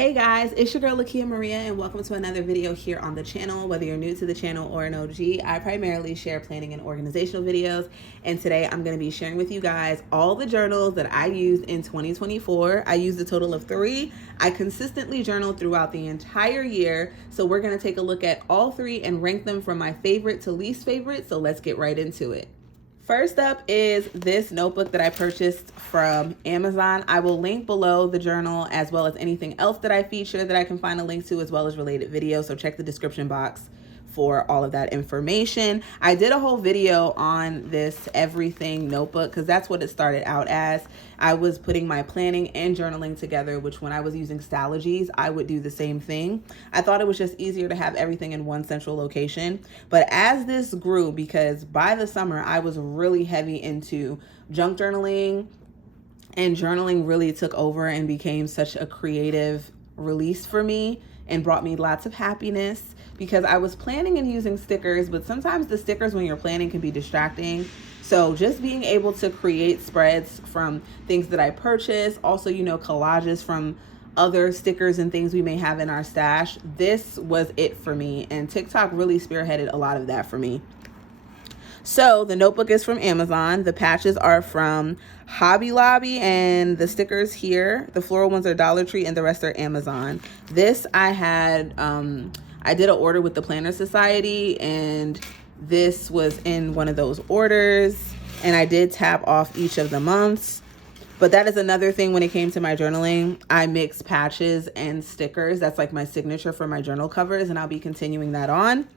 Hey guys, it's your girl Lakia Maria and welcome to another video here on the channel. Whether you're new to the channel or an OG, I primarily share planning and organizational videos, and today I'm going to be sharing with you guys all the journals that I used in 2024. I used a total of 3. I consistently journal throughout the entire year, so we're going to take a look at all 3 and rank them from my favorite to least favorite, so let's get right into it. First up is this notebook that I purchased from Amazon. I will link below the journal as well as anything else that I feature that I can find a link to, as well as related videos. So check the description box for all of that information. I did a whole video on this everything notebook because that's what it started out as. I was putting my planning and journaling together, which when I was using Stalogies, I would do the same thing. I thought it was just easier to have everything in one central location. But as this grew, because by the summer, I was really heavy into junk journaling, and journaling really took over and became such a creative release for me and brought me lots of happiness, because I was planning and using stickers, but sometimes the stickers when you're planning can be distracting. So just being able to create spreads from things that I purchased, also, collages from other stickers and things we may have in our stash, this was it for me. And TikTok really spearheaded a lot of that for me. So the notebook is from Amazon. The patches are from Hobby Lobby, and the stickers here, the floral ones are Dollar Tree and the rest are Amazon. This I had, I did an order with the Planner Society, and this was in one of those orders, and I did tap off each of the months. But that is another thing when it came to my journaling. I mix patches and stickers. That's like my signature for my journal covers, and I'll be continuing that on.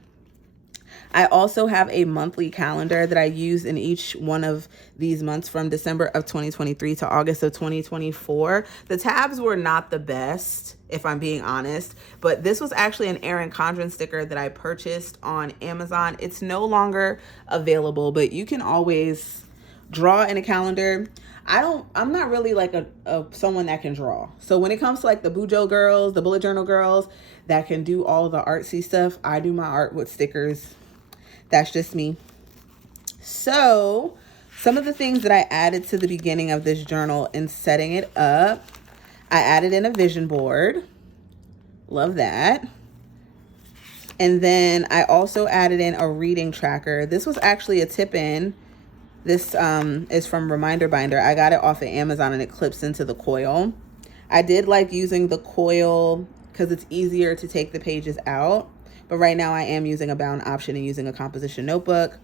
I also have a monthly calendar that I use in each one of these months from December of 2023 to August of 2024. The tabs were not the best, if I'm being honest, but this was actually an Erin Condren sticker that I purchased on Amazon. It's no longer available, but you can always draw in a calendar. I'm not really like someone that can draw. So when it comes to like the Bujo girls, the bullet journal girls that can do all the artsy stuff, I do my art with stickers. That's just me. So some of the things that I added to the beginning of this journal in setting it up, I added in a vision board. Love that. And then I also added in a reading tracker. This was actually a tip-in. This is from Reminder Binder. I got it off of Amazon and it clips into the coil. I did like using the coil because it's easier to take the pages out. But right now I am using a bound option and using a composition notebook.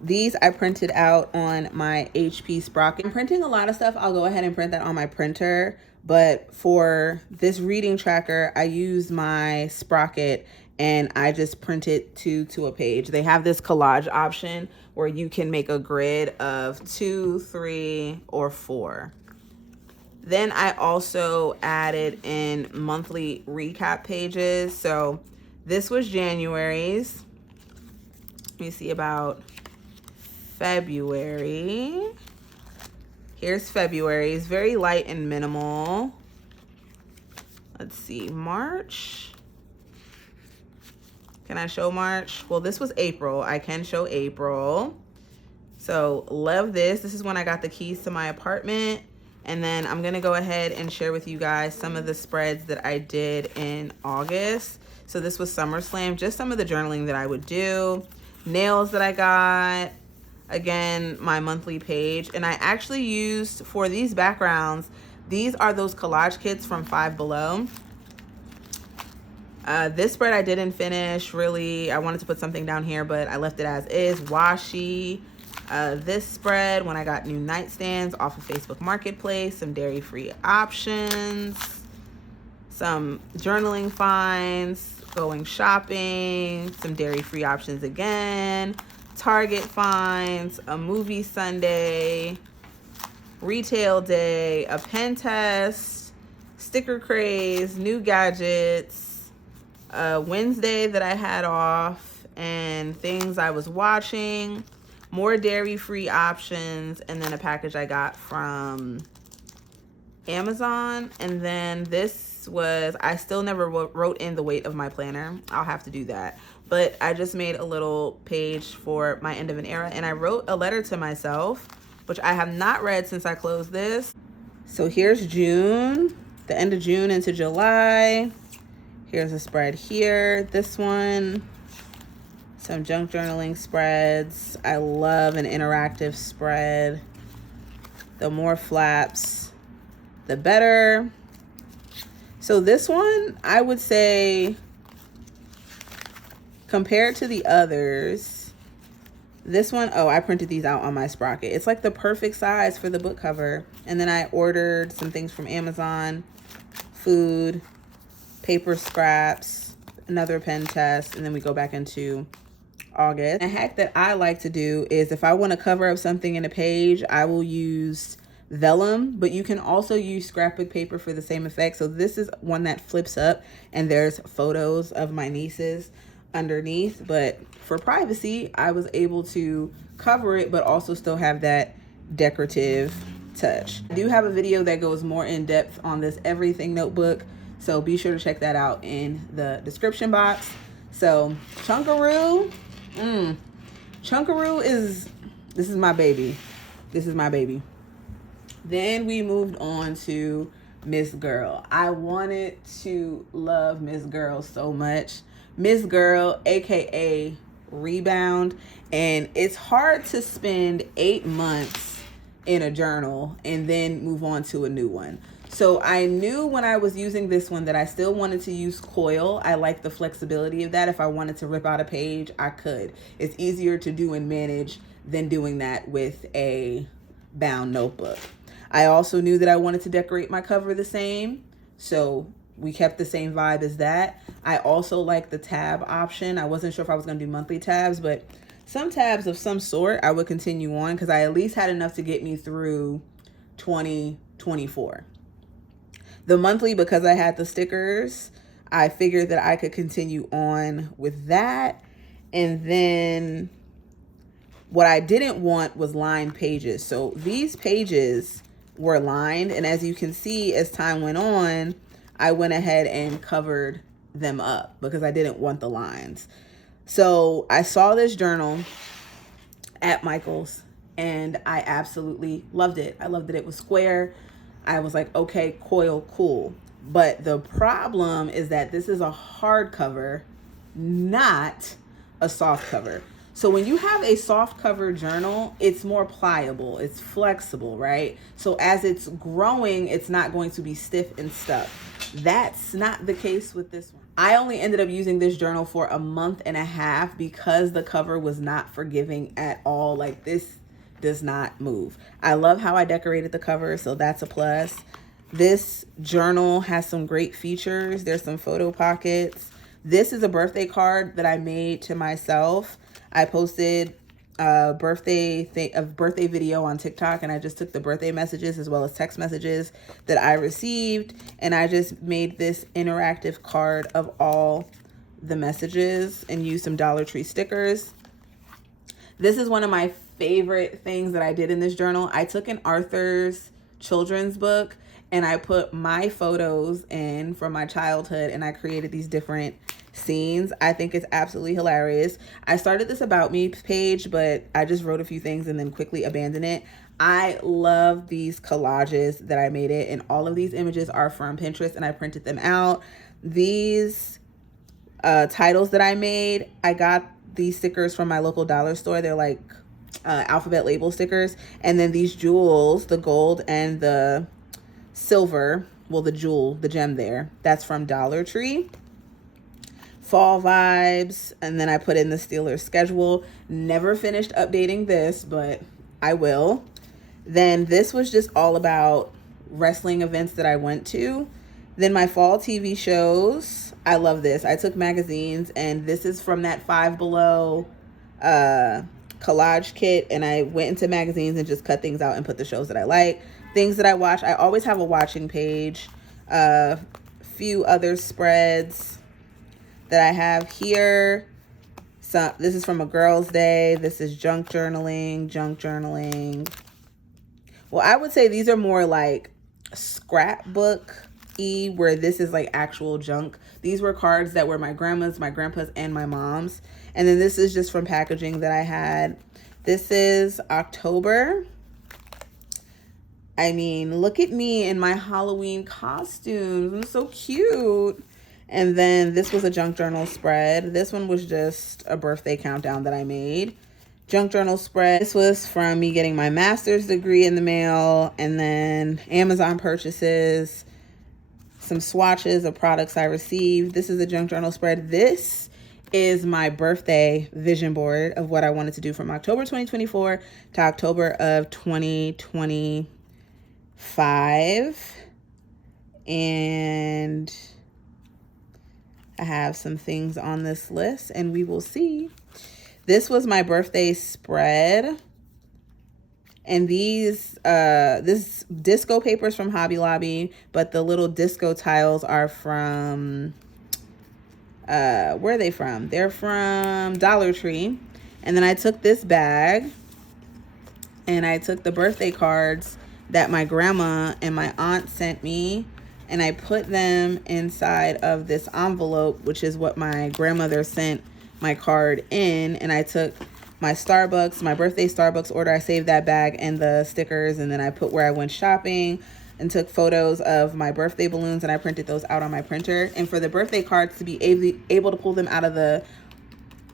These I printed out on my HP Sprocket. I'm printing a lot of stuff. I'll go ahead and print that on my printer. But for this reading tracker, I use my Sprocket and I just print it to a page. They have this collage option where you can make a grid of 2, 3, or 4. Then I also added in monthly recap pages. So this was January's. Let me see about February. Here's February's, very light and minimal. Let's see, March. Can I show March? Well, this was April. I can show April. So love this. This is when I got the keys to my apartment. And then I'm going to go ahead and share with you guys some of the spreads that I did in August. So this was SummerSlam, just some of the journaling that I would do. Nails that I got. Again, my monthly page. And I actually used, for these backgrounds, these are those collage kits from Five Below. This spread I didn't finish, really. I wanted to put something down here, but I left it as is. Washi. This spread when I got new nightstands off of Facebook Marketplace, some dairy-free options, some journaling finds, going shopping, some dairy-free options again, Target finds, a movie Sunday, retail day, a pen test, sticker craze, new gadgets, Wednesday that I had off, and things I was watching, more dairy-free options, and then a package I got from Amazon. And then this was, I still never wrote in the weight of my planner. I'll have to do that. But I just made a little page for my end of an era, and I wrote a letter to myself, which I have not read since I closed this. So here's June. the end of June into July. Here's a spread here. This one, some junk journaling spreads. I love an interactive spread. The more flaps, the better. So this one, I would say, compared to the others, this one, oh, I printed these out on my Sprocket. It's like the perfect size for the book cover. And then I ordered some things from Amazon, food, paper scraps, another pen test, and then we go back into August. A hack that I like to do is if I want to cover up something in a page, I will use vellum, but you can also use scrapbook paper for the same effect. So this is one that flips up and there's photos of my nieces underneath, but for privacy, I was able to cover it, but also still have that decorative touch. I do have a video that goes more in depth on this everything notebook, so be sure to check that out in the description box. So Chunkaroo, Chunkaroo this is my baby. This is my baby. Then we moved on to Miss Girl. I wanted to love Miss Girl so much. Miss Girl, aka Rebound, and it's hard to spend 8 months in a journal and then move on to a new one. So I knew when I was using this one that I still wanted to use coil. I like the flexibility of that. If I wanted to rip out a page, I could. It's easier to do and manage than doing that with a bound notebook. I also knew that I wanted to decorate my cover the same, so we kept the same vibe as that. I also like the tab option. I wasn't sure if I was going to do monthly tabs, but some tabs of some sort I would continue on because I at least had enough to get me through 2024. The monthly, because I had the stickers, I figured that I could continue on with that. And then what I didn't want was lined pages. So these pages were lined, and as you can see, as time went on, I went ahead and covered them up because I didn't want the lines. So I saw this journal at Michael's and I absolutely loved it. I loved that it was square. I was like, okay, coil, cool. But the problem is that this is a hardcover, not a soft cover. So when you have a soft cover journal, it's more pliable, it's flexible, right? So as it's growing, it's not going to be stiff and stuck. That's not the case with this one. I only ended up using this journal for a month and a half because the cover was not forgiving at all. Like, this does not move. I love how I decorated the cover, so that's a plus. This journal has some great features. There's some photo pockets. This is a birthday card that I made to myself. I posted a birthday video on TikTok, and I just took the birthday messages as well as text messages that I received, and I just made this interactive card of all the messages and used some Dollar Tree stickers. This is one of my favorite things that I did in this journal. I took an Arthur's children's book and I put my photos in from my childhood, and I created these different scenes. I think it's absolutely hilarious. I started this About Me page, but I just wrote a few things and then quickly abandoned it. I love these collages that I made it, and all of these images are from Pinterest and I printed them out. These titles that I made, I got these stickers from my local dollar store. They're like alphabet label stickers. And then these jewels, the gold and the silver, well, the jewel, the gem there, that's from Dollar Tree. Fall vibes. And then I put in the Steelers schedule. Never finished updating this, but I will. Then this was just all about wrestling events that I went to. Then my fall TV shows. I love this. I took magazines, and this is from that Five Below collage kit, and I went into magazines and just cut things out and put the shows that I like. Things that I watch. I always have a watching page. A few other spreads that I have here. So this is from a girl's day. This is junk journaling. Well, I would say these are more like scrapbook-y, where this is like actual junk. These were cards that were my grandma's, my grandpa's, and my mom's. And then this is just from packaging that I had. This is October. I mean, look at me in my Halloween costumes. I'm so cute. And then this was a junk journal spread. This one was just a birthday countdown that I made. Junk journal spread. This was from me getting my master's degree in the mail, and then Amazon purchases, some swatches of products I received. This is a junk journal spread. This is my birthday vision board of what I wanted to do from October 2024 to October of 2025. And I have some things on this list, and we will see. This was my birthday spread. And these, this disco paper is from Hobby Lobby, but the little disco tiles are from, where are they from? They're from Dollar Tree. And then I took this bag and I took the birthday cards that my grandma and my aunt sent me, and I put them inside of this envelope, which is what my grandmother sent my card in. And I took my Starbucks, my birthday Starbucks order. I saved that bag and the stickers, and then I put where I went shopping and took photos of my birthday balloons, and I printed those out on my printer. And for the birthday cards to be able to pull them out of the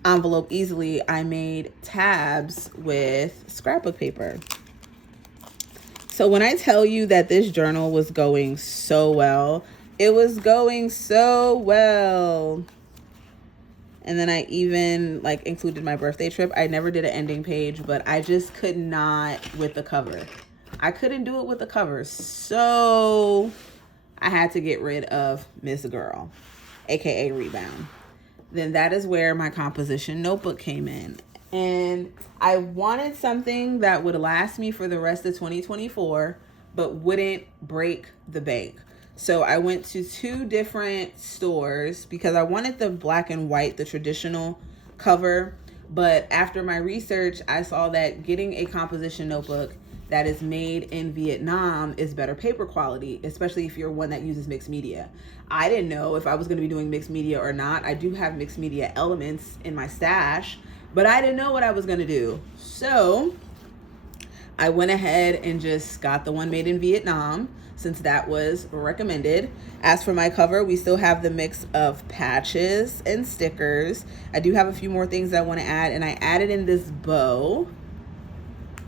envelope easily, I made tabs with scrapbook paper. So when I tell you that this journal was going so well, it was going so well. And then I even like included my birthday trip. I never did an ending page, but I just could not with the cover. I couldn't do it with the cover. So I had to get rid of Miss Girl, aka Rebound. Then that is where my composition notebook came in. And I wanted something that would last me for the rest of 2024, but wouldn't break the bank. So I went to 2 different stores because I wanted the black and white, the traditional cover. But after my research, I saw that getting a composition notebook that is made in Vietnam is better paper quality, especially if you're one that uses mixed media. I didn't know if I was going to be doing mixed media or not. I do have mixed media elements in my stash, but I didn't know what I was going to do. So I went ahead and just got the one made in Vietnam, since that was recommended. As for my cover, we still have the mix of patches and stickers. I do have a few more things I want to add, and I added in this bow.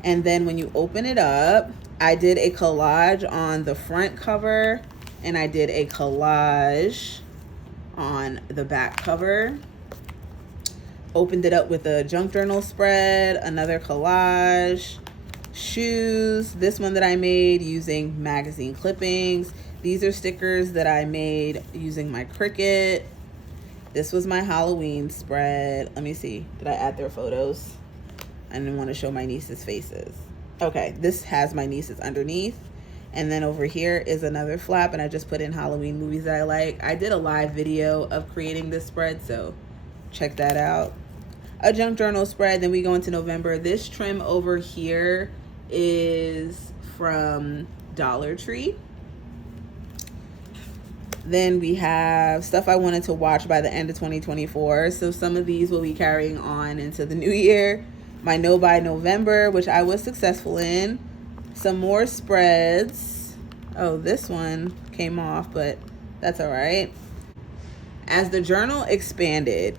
And then when you open it up, I did a collage on the front cover, and I did a collage on the back cover. Opened it up with a junk journal spread, another collage, shoes, this one that I made using magazine clippings. These are stickers that I made using my Cricut. This was my Halloween spread. Let me see, did I add their photos? I didn't want to show my nieces' faces. Okay, this has my nieces underneath. And then over here is another flap, and I just put in Halloween movies that I like. I did a live video of creating this spread, so check that out. A junk journal spread, then we go into November. This trim over here is from Dollar Tree. Then we have stuff I wanted to watch by the end of 2024. So some of these will be carrying on into the new year. My No by November, which I was successful in. Some more spreads. Oh, this one came off, but that's all right. As the journal expanded,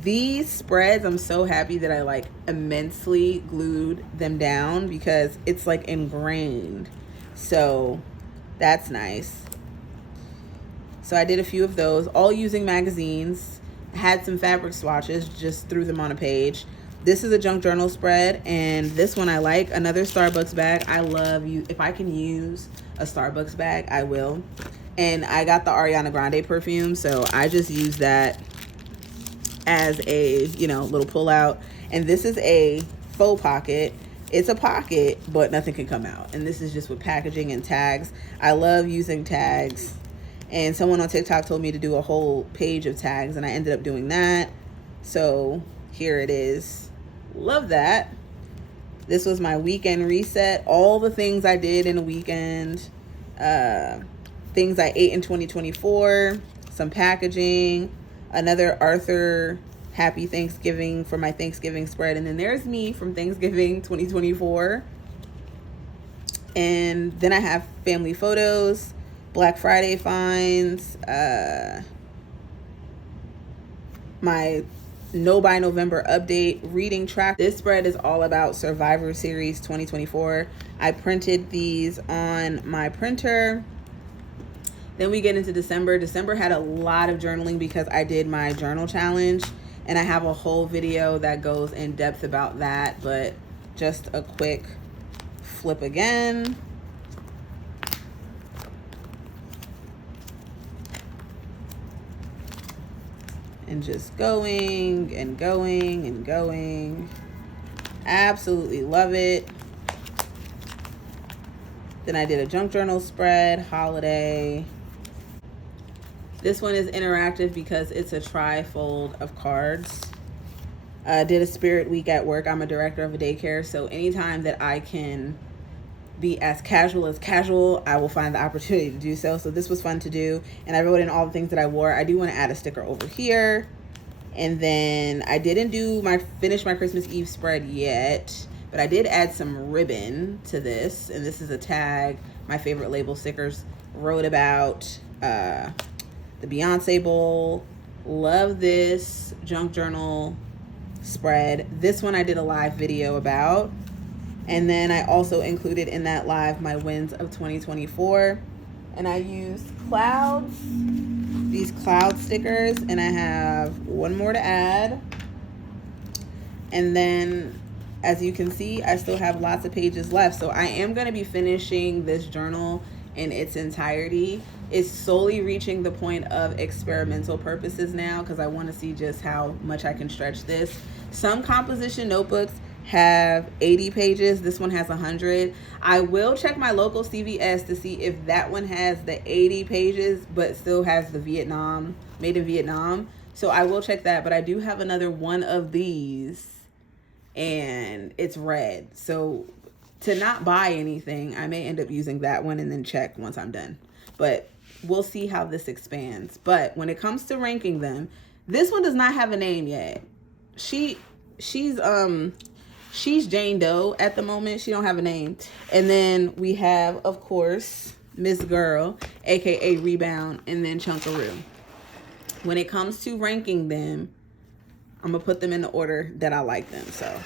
these spreads, I'm so happy that I like immensely glued them down because it's like ingrained. So that's nice. So I did a few of those, all using magazines. I had some fabric swatches, just threw them on a page. This is a junk journal spread, and this one I like. Another Starbucks bag. I love you. If I can use a Starbucks bag, I will. And I got the Ariana Grande perfume, so I just use that as a, little pull out. And this is a faux pocket. It's a pocket, but nothing can come out. And this is just with packaging and tags. I love using tags. And someone on TikTok told me to do a whole page of tags, and I ended up doing that. So here it is. Love that. This was my weekend reset. All the things I did in a weekend. Things I ate in 2024. Some packaging. Another Arthur Happy Thanksgiving for my Thanksgiving spread. And then there's me from Thanksgiving 2024. And then I have family photos, Black Friday finds, my No by November update, reading track. This spread is all about Survivor Series 2024. I printed these on my printer. Then we get into December. December had a lot of journaling because I did my journal challenge, and I have a whole video that goes in depth about that, but just a quick flip again. And just going and going and going. Absolutely love it. Then I did a junk journal spread, holiday. This one is interactive because it's a tri-fold of cards. Did a spirit week at work. I'm a director of a daycare, so anytime that I can be as casual, I will find the opportunity to do so. So this was fun to do, and I wrote in all the things that I wore. I do want to add a sticker over here. And then I didn't finish my Christmas Eve spread yet, but I did add some ribbon to this, and this is a tag, my favorite label stickers. Wrote about the Beyonce bowl. Love this junk journal spread. This one I did a live video about. And then I also included in that live my wins of 2024. And I used clouds, these cloud stickers, and I have one more to add. And then, as you can see, I still have lots of pages left. So I am going to be finishing this journal in its entirety. It's solely reaching the point of experimental purposes now because I want to see just how much I can stretch this. Some composition notebooks have 80 pages. This one has 100. I will check my local CVS to see if that one has the 80 pages but still has the Vietnam, made in Vietnam. So I will check that, but I do have another one of these and it's red. So to not buy anything, I may end up using that one and then check once I'm done. But we'll see how this expands. But when it comes to ranking them, this one does not have a name yet. She's Jane Doe at the moment. She don't have a name. And then we have, of course, Miss Girl, aka Rebound, and then Chunkaroo. When it comes to ranking them, I'm gonna put them in the order that I like them. So,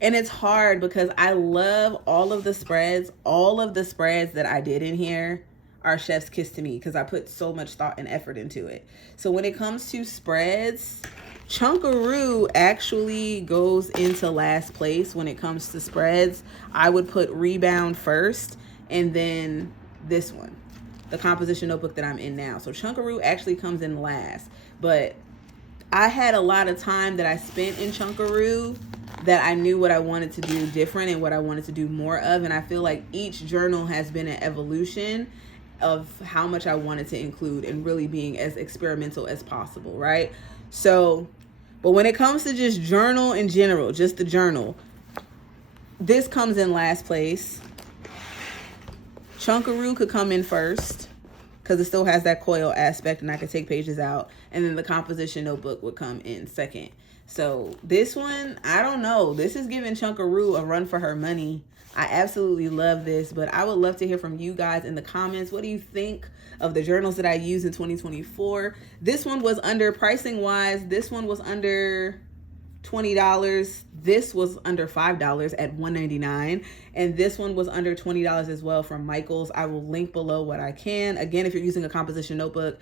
and it's hard because I love all of the spreads. All of the spreads that I did in here are chef's kiss to me because I put so much thought and effort into it. So when it comes to spreads, Chunkaroo actually goes into last place when it comes to spreads. I would put Rebound first and then this one, the composition notebook that I'm in now. So Chunkaroo actually comes in last, but I had a lot of time that I spent in Chunkaroo that I knew what I wanted to do different and what I wanted to do more of. And I feel like each journal has been an evolution of how much I wanted to include and really being as experimental as possible, right? So, but when it comes to just journal in general, just the journal, this comes in last place. Chunkaroo could come in first because it still has that coil aspect and I could take pages out. And then the composition notebook would come in second. So this one, I don't know. This is giving Chunkaroo a run for her money. I absolutely love this, but I would love to hear from you guys in the comments. What do you think of the journals that I used in 2024? This one was under, pricing wise, this one was under $20. This was under $5 at $1.99, and this one was under $20 as well from Michaels. I will link below what I can. Again, if you're using a composition notebook,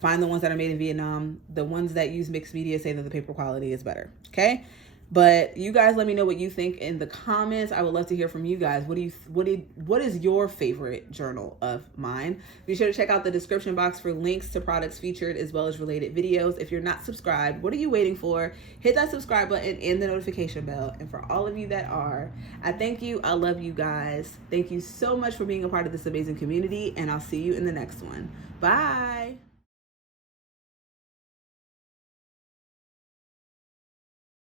find the ones that are made in Vietnam. The ones that use mixed media say that the paper quality is better. Okay, but you guys let me know what you think in the comments. I would love to hear from you guys. What is your favorite journal of mine? Be sure to check out the description box for links to products featured as well as related videos. If you're not subscribed, what are you waiting for? Hit that subscribe button and the notification bell. And for all of you that are, I thank you. I love you guys. Thank you so much for being a part of this amazing community, and I'll see you in the next one. Bye.